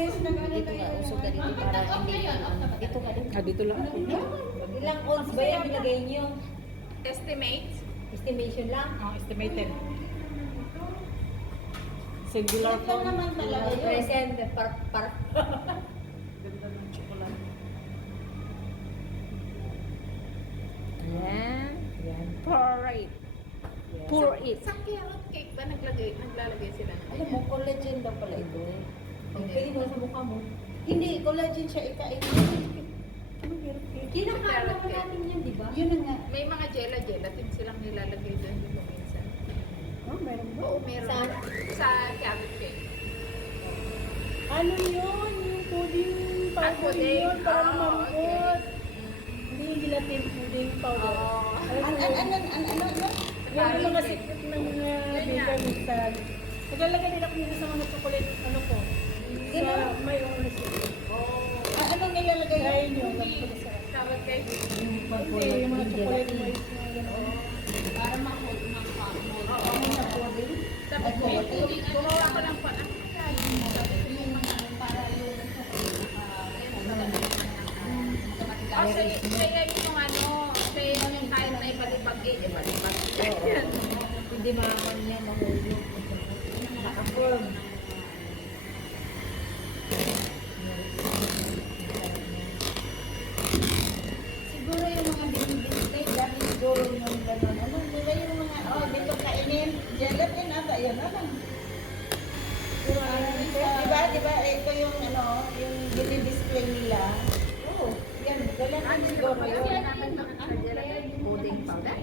beses na gano'n Dito nga, usog ka dito para hindi. Dito ka dito. Dito lang. Ilang ounce ba yung nilagay niyo? Estimate? Estimation lang? Estimated. Singular Ito form. naman talaga yun. Present, par. Ganda ng chocolate. Yan. Yan. Pour it. Pour it. Sa carrot cake ba naglalagay sila ng Alam mo, collagen daw pala ito eh. Ang Hindi. pili mo sa mukha mo. Hindi, collagen siya ikain. Kinakain naman natin yan, di ba? Yun na nga. May mga gelatin silang nilalagay doon yung minsan. Oh, meron ba? Oo, meron. Saan? Sa carrot cake. Ano yun? Yung pudding powder pudding. yun. Parang Oh, mambot. Hindi yung gelatin pudding powder. Oo. Yung mga secret ng mga Ganyan. baker minsan. Naglalagay din ako nila sa mga chocolate, ano ko. Sa Ganun? may own recipe. Anong nilalagay Try yun? nyo. Carrot cake. Hindi, yung mga chocolate moist na gano'n. Para ma-hold. Ay, pudding. Gumawa ko ng pan. Kasi kaya yung ano, kaya yung kahit na ibalibag ibalibag. Hindi makakaon niya, mahulog. Naka-form. Siguro yung mga binibintay, dati siguro yung gano'n. Ano nila yung mga, dito kainin, gelatin ata, yan na lang. Diba, ito yung ano, yung dinidisplay nila. Oo, yan, gelatin siguro yun. Pudding powder.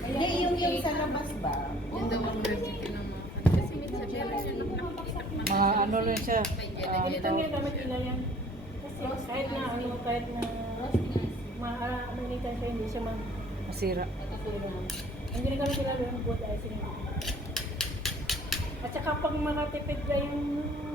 Hindi, yung sa labas ba? Yun daw ang recipe ng mga kasi minsan meron siya nung nakikita ko Mga ano rin siya. Ito nga gamit nila yan. Kasi kahit na ano, kahit na maanitan siya, hindi siya Masira. ang ginagamit nila yung wood icing. At saka pag makatipid ka yung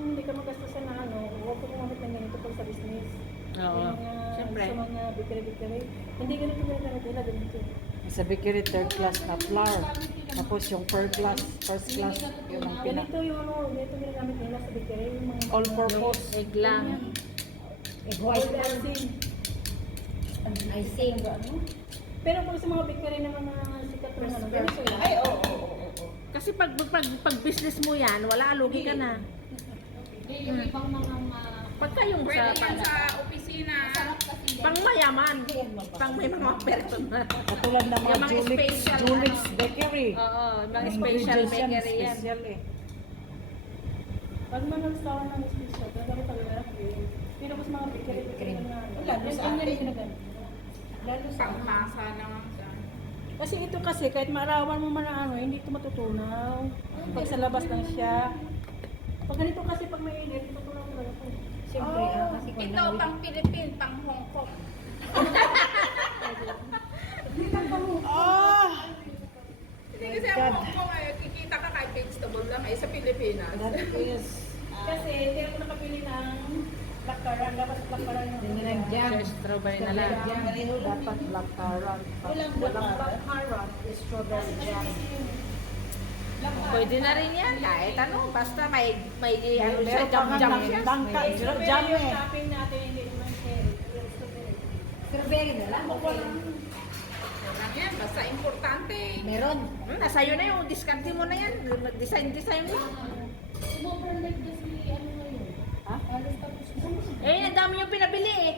hindi ka magastusan na ano, huwag ko gumamit ng ganito pag sa business. Oo. Yung mga, Siyempre. sa mga bakery. Hindi ganito ginagamit nila, ganito. Sa bakery, third class na flour. Tapos yung first class, yung mga Ganito yung ano, ganito ginagamit nila sa bakery. Yung mga all purpose. Egg lang. Egg wood white lang. icing. Icing. Ano? Pero pag sa mga bakery na mga sikat na ano, ganito yan. Ay, oo. Kasi pag business mo yan, wala, lugi ka na. yung ibang mga Pagka yung pwede sa yan sa opisina. pang mayaman, pang may mga personal. Katulad ng mga Yung mga special, Julix ano. Bakery. Oo, mga Ang special ingredients yan, bakery yan. special eh. Pag mag-store ng special, gagawin talaga na pero mas mga bakery na ano. Lalo sa Yan atin. yung ginagamit. Lalo sa Pangmasa naman siya. Kasi ito kasi, kahit maarawan mo man na ano, hindi ito matutunaw. Pag sa labas lang siya. Pag ganito kasi, pag may init, tutunaw talaga po. Siyempre, kasi kung Ito pang Philippine, pang Hong Kong. Hindi kasi ang Hong Kong ay kikita ka kahit vegetable lang ay sa Pilipinas. That is Kasi, hindi ako nakapili ng lakaran. Dapat lakaran yung jam. Sa strawberry na lang. dapat black currant. Walang lakaran. Strawberry jam. Pwede na rin yan, kahit ano, basta may ano siya, Meron pa jam-jam nga siya. Bangka, jam yung eh. topping natin, hindi naman cherry. Yung strawberry. Strawberry na lang. Okay. Lang yan, basta importante. Meron. Nasa'yo na yung diskarte mo na yan. Design mo. Ha? Eh, ang dami yung pinabili eh.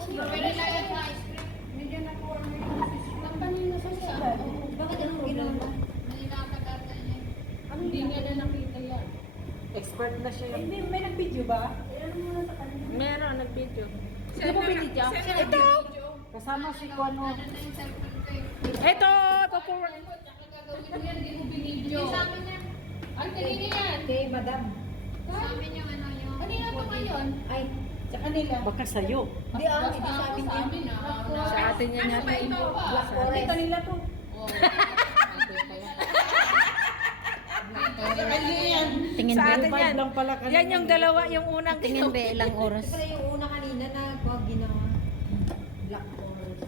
Strawberry na yan sa ice cream. Medyo nakuha na yung Bakit anong ginawa? Hindi nga na nakita yan. Expert na siya yung Hindi, may nag-video ba? Ano mo na sa kanila? Meron, nag-video. Sino mo binidyo? Ito! kasama si Kuano. Ito, papuwag. Hindi mo binidyo. Sa amin yan. Ang tingin niya yan. Kay madam. Sa amin yung ano yung... Kanina pa ngayon. Ay, sa kanila. Baka sa'yo. Hindi hindi sa amin din. Sa atin yan Ano yan. ba ito? Black forest. Ito nila to. Tingin Sa ba? atin yan. Lang pala kanina. Yan yung dalawa, yung unang Tingin ba ilang oras? Siyempre yung una kanina na ginawa. Black forest.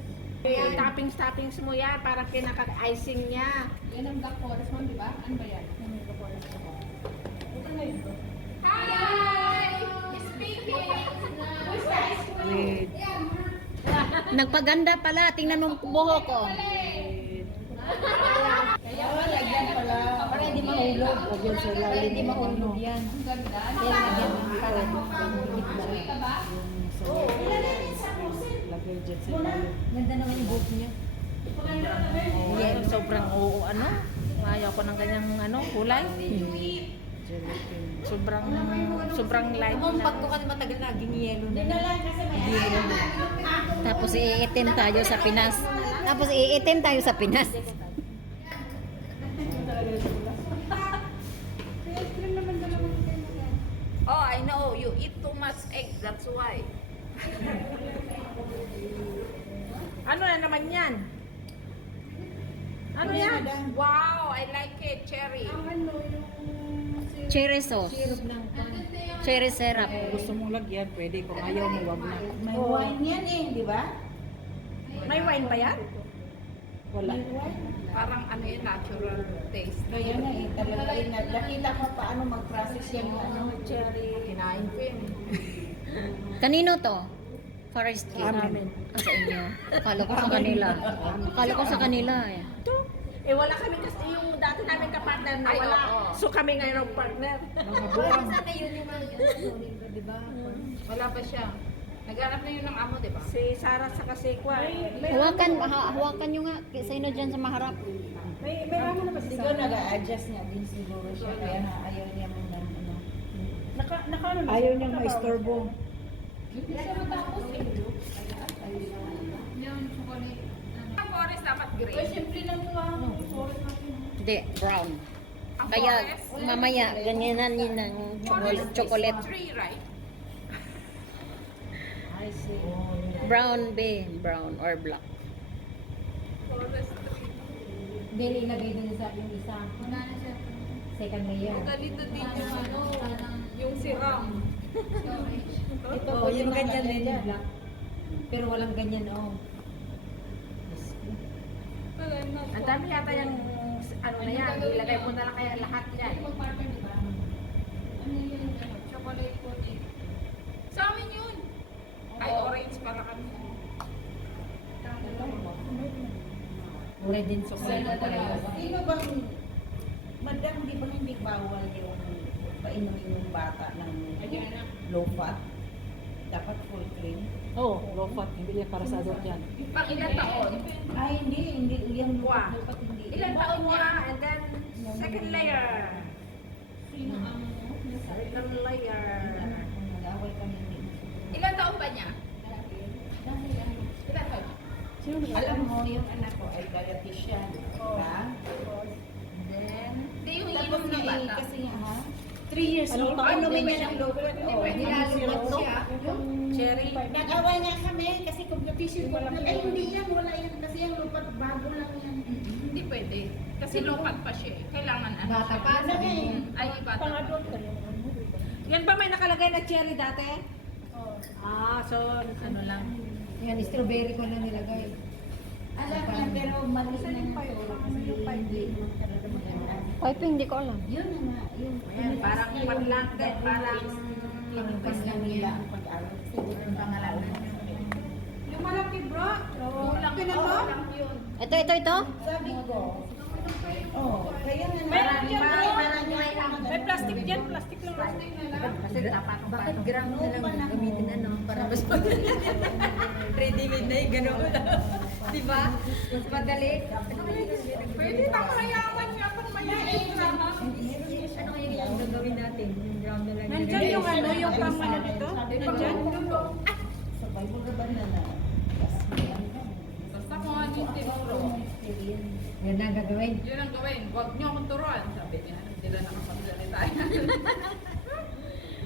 Yung toppings mo yan, parang pinaka-icing niya. Yan ang black forest mo, di ba? Ano ba yan? Nagpaganda pala. Tingnan mo buhok ko. Kaya lagyan pala. Para hindi mahulog. Lagyan sa ilalim. Hindi mahulog yan. Kaya lagyan para Lagyan dyan sa ilalim. Ganda naman yung buhok niya. Yeah, sobrang oo, ano? Ayaw ko ng ganyang ano, kulay. Gelatin. Sobrang light Kung na. pag ko kasi matagal na, naging yelo na. Tapos iitim tayo sa Pinas. Tapos iitim tayo sa Pinas. Oh, I know. You eat too much egg. That's why. Ano na naman yan? Ano yan? Wow, I like it. Cherry. Cherry sauce. Cherry syrup. Gusto mong lagyan, pwede. Kung ayaw mo, wag na. May wine yan eh, di ba? May wine pa yan? Wala. Parang ano yung natural taste. Kaya na eh, talaga yun. Nakita ko paano mag-process yung ano, cherry. Kinain ko yun. Kanino to? Forestry. Amin. Sa inyo. Akala ko sa kanila. Akala ko sa kanila eh. Eh wala kami kasi yung dati namin kapartner na Ay, wala. oo. So kami ngayon ang partner. Mga buwan. Wala pa siya. Naghanap na yun ng amo, di ba? Si Sarah sa Kasekwa. Hawakan nyo nga. Sino dyan sa maharap? May amo na ba si Siguro Sarah? nag-a-adjust niya din siguro siya. Kaya na ayaw niya muna ano. Naka ano na Ayaw siya? niyang maistorbo. Ang forest dapat Uy, green. simple lang ito ah. Hindi, brown. Ang Kaya forest, mamaya, ganyanan yun ng forest chocolate. is tree, right? I see. Brown be, brown or black. Forest tree. Dili ilagay din sa yung isa. Second layer. Ganito din yung ano, yung siram. Ito po yung ganyan din yung black. Pero walang ganyan oh. Ang dami yata yung ano na yan. Ilagay mo na lang kaya lahat yan. Chocolate pudding. Sa amin yun. Ay, orange para kami. Mura din sa Sino bang, madam, di ba hindi bawal yung painumin yung bata ng low fat? Dapat full cream. Oh, low fat. Hindi yan para sa adult yan. Pang ilang taon? Ay, hindi yung low Wow. fat hindi. Ilang taon niya? And then, second layer. Second layer. Nag-away kami din. Ilang taon ba niya? Ilang taon? Alam mo, yung anak ko ay dietitian. Diba? Then, hindi yung Tapos inom ng nga bata. kasi ha, 3 years Anong old, taon ano din niya siya? ng low fat? Oh, Nilalumot siya. Cherry. Nag-away nga kami kasi competition ko. Ay, hindi yan, wala yan. Kasi yung low fat, bago lang yan. Hindi pwede. Kasi lopat pa siya eh. Kailangan ano. Bata pa na eh. Ay, bata. Pang-adult ka yun. Yan ba may nakalagay na cherry dati? Ah, so Ano lang. Yan, strawberry ko lang nilagay. Alam ko yan, pero mali na yung payo. Kasi hindi naman talaga maganda. Piping, hindi ko alam. Yun na nga, yung Ayan, parang panlang din. Parang chemicals lang nila ang pag-aaral. Kasi hindi ko pangalanan. yung malaki bro. Kulang Ito na pa. ba? Kulang yun. Ito. Sabi ko, oh, kaya nga Meron dyan, may May plastic dyan, plastic lang. Kasi dapat Bakit gram na lang gamitin ano? Para mas Ready-made na yung gano'n. Diba? Madali. pwede tang mayaman nga pang mayaman. Ano kaya yung gagawin natin? Yung brown na lang. Nandyan yung ano, yung pang ano dito? Nandyan? sa Bible na banana. Basta kung ano yung tinuro. Yan ang gagawin. Yun ang gawin. Huwag niyo akong turuan. Sabi niya. Hindi na nakapagsalita.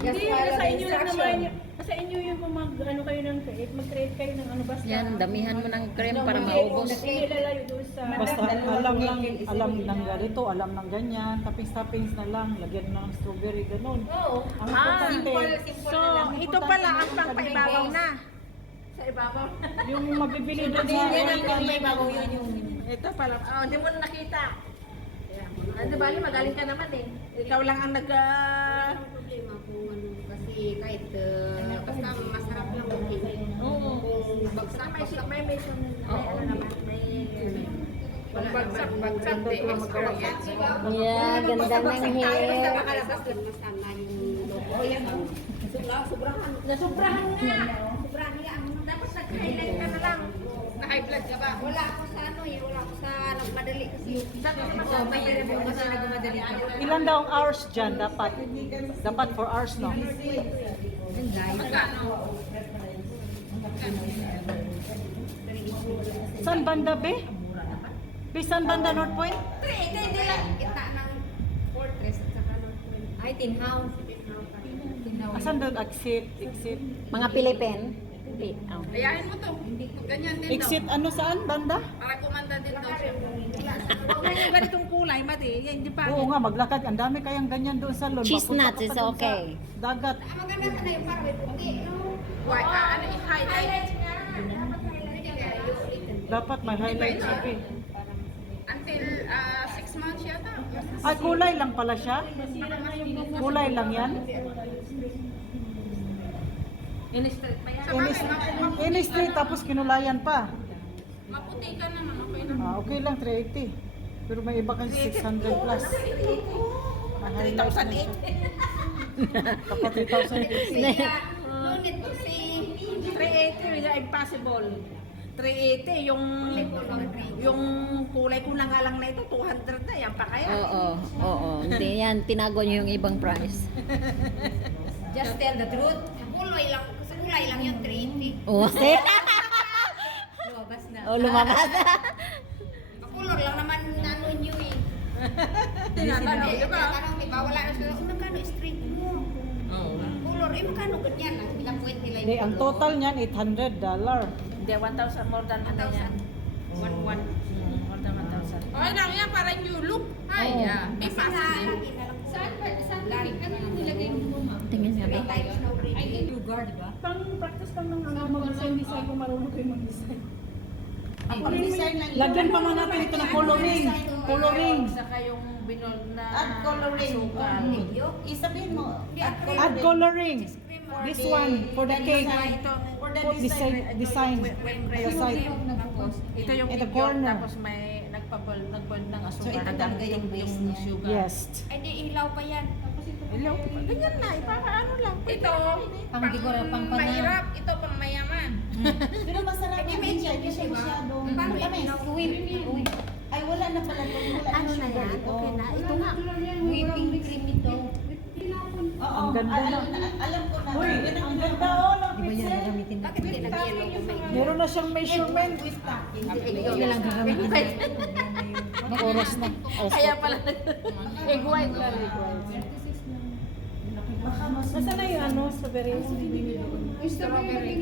Hindi, sa inyo lang naman yun. Sa inyo yung ano kayo ng create, mag-create kayo ng ano basta. Yan, damihan mo ng cream para maubos. Hindi lalayo doon sa... Basta alam ng ganito, alam ng ganyan. Toppings na lang. Lagyan mo ng strawberry, ganun. Oo. Ang Ah, importante, So, ito pala ang pang-paibabaw na. Sa ibabaw. yung mabibili doon sa May bago yun yung Ito pala. Oh, hindi mo na nakita. Ano ba, magaling ka naman eh. Ikaw lang ang nag... Problema kung ano, kasi kahit basta masarap lang okay. Oo. Bagsak may mission, may ano naman, may Bagsak di experience. Yeah, ganda ng hair. nasubrahan nga. Sobrahan nga. Dapat nag-highlight ka na lang. Na-high blood ka ba? Wala ako sa ano eh, wala ako sa nagmadali kasi. Sabi ko kasi nagmadali ka. Ilan daw ang hours dyan dapat? Dapat 4 hours, no? Magkano? Saan banda, be? Be, saan banda, North Point? Hindi lang. Kita ng fortress at saka ng Ay, tinhaw. Asan doon? Exit. Mga Pilipin. Oh. Ayahin mo to. Ganyan din daw. Exit, ano saan? Banda? Para kumanda din daw siya. Yung ganitong kulay, mati, yan, hindi pa. Oo nga, maglakad. Ang dami kayang ganyan doon sa loob. Cheese Papunta nuts ka is pa doon sa okay. Dagat. maganda ka na yung parang may puti. No? Why? Ano i-highlight? Dapat may highlight siya, be. Until 6 months yata. Ay, kulay lang pala siya? Kulay lang yan? In-straight pa yan. In-street tapos kinulayan pa. Maputi ka naman. Okay na. Okay lang, 380. Pero may iba kasi 600 plus. May highlight na siya. Kapag 3,000. Ngunit ko si 380, is impossible. 380, yung kulay ko na nga lang na ito, 200 na, yan pa kaya. Oo. Hindi yan, tinago niyo yung ibang price. just tell the truth. Sa kulay lang yung 380. Oo, kasi. Lumabas na. Oh, lumabas. Kulor lang naman ano nyo eh. Tinatanong, di ba? Tinatanong, di ba? Wala na sila. Magkano street mo? Kulor, magkano ganyan? Ang ilang point nila Hindi, ang total niyan, $800. Hindi, 1,000 more than ano yan. 1,000. 1,1. More than 1,000. Okay lang yan. Para new look. Ay, may fast din. Saan ano yung nilagay mo ma? Tingnan nga ba? Types na already. Pang practice lang ng ano, mag-design kung marunong kayo mag-design. Ang design lang. Lagyan pa man natin ito ng coloring. Coloring. Saka yung binold na Add coloring. asukal. Isabihin mo. Add coloring. This one, for the cake. For the Design. design. The side. Tapos, ito yung In the big corner. yolk, tapos may nagbold ng asukal. So, ito talaga yung base niya. sugar. Yes. Ay di ilaw pa yan. Hello. Ganyan na, ipakaano lang. Ito, pang pang mahirap. Ito, pang mayaman. Pero masarap din siya. Hindi siya masyadong matamis. Ay, wala na pala. Wala Ano na sugar yan? ito. Okay na. Ito nga. Whipping cream ito. Oo, Ang ganda na. alam ko na. Uy, ang ganda oh ng pixel. Bakit hindi nag-yellow ko may Meron na siyang measurement. Ikaw na lang gagamitin. Oras na. Kaya pala, egg white lang. Egg white. Nasaan na yung ano, strawberry?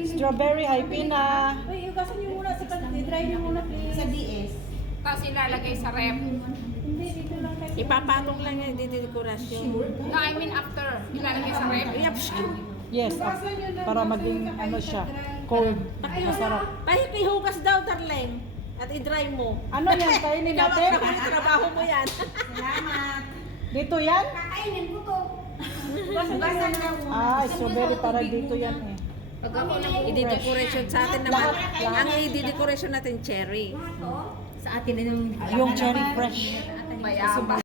Strawberry, high pina. Uy, ugasan niyo muna sa dry niyo muna please. Sa DS. Tapos ilalagay sa rep. Hindi, dito lang kayo. Ipapatong lang yan, dito dekorasyon. No, I mean after. Ilalagay sa rep. Yes, para maging ano siya, cold. Masarap. Pahihugas daw, darling. At i-dry mo. Ano yan, kainin natin? Trabaho mo yan. Salamat. Dito yan? Kakainin ko to. Ah, strawberry para dito yan eh. Pag ako nang i-decoration sa atin naman, ang i-decoration natin cherry. Sa atin din yung Yung cherry fresh. Mayaman.